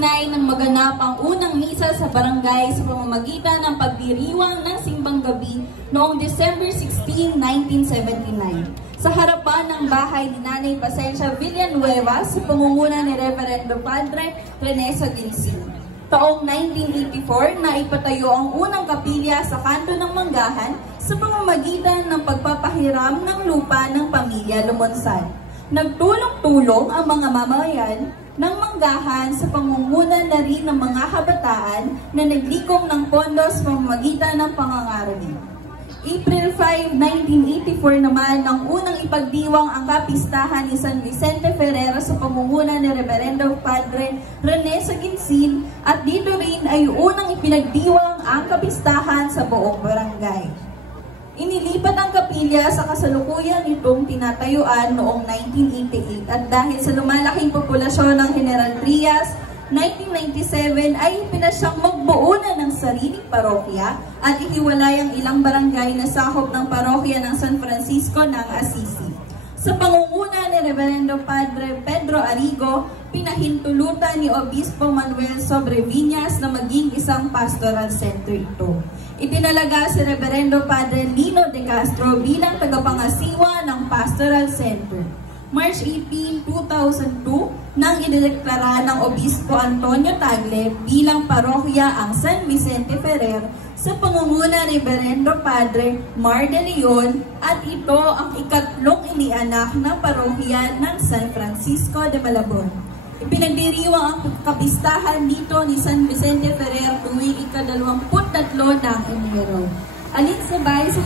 Hinay ng maganap ang unang misa sa barangay sa pamamagitan ng pagdiriwang ng simbang gabi noong December 16, 1979 sa harapan ng bahay ni Nanay Pasencia Villanueva sa pangunguna ni Reverendo Padre Rene Saginsin. Taong 1984 na ipatayo ang unang kapilya sa kanto ng Manggahan sa pamamagitan ng pagpapahiram ng lupa ng pamilya Lumonsad. Nagtulong-tulong ang mga mamayan ng Manggahan sa pangunguna na rin ng mga kabataan na naglikom ng pondo sa pamamagitan ng pangangaroling. April 5, 1984 naman nang unang ipagdiwang ang kapistahan ni San Vicente Ferrer sa pamumuno ni Reverendo Padre Rene Saginsin at dito rin ay unang ipinagdiwang ang kapistahan sa buong barangay. Inilipat ang kapilya sa kasalukuyan nitong tinatayuan noong 1988 at dahil sa lumalaking populasyon ng General Trias, 1997 ay pinasyang magbuo na ng sariling parokya at ihiwalay ang ilang barangay na sakop ng parokya ng San Francisco ng Assisi. Sa pangunguna ni Reverendo Padre Pedro Arrigo, pinahintulutan ni Obispo Manuel Sobreviñas na maging isang pastoral center ito. Itinalaga si Reverendo Padre Lino de Castro bilang tagapangasiwa ng pastoral center. March 18, 2002, nang idedeklara ng Obispo Antonio Tagle bilang parokya ang San Vicente Ferrer sa pangunguna ni Reverendo Padre Mar de Leon at ito ang ikatlong inianak ng parokya ng San Francisco de Malabon. Ipinagdiriwang ang kapistahan dito ni San Vicente Ferrer tuwing ika-23 ng Enero. Alinsabay sa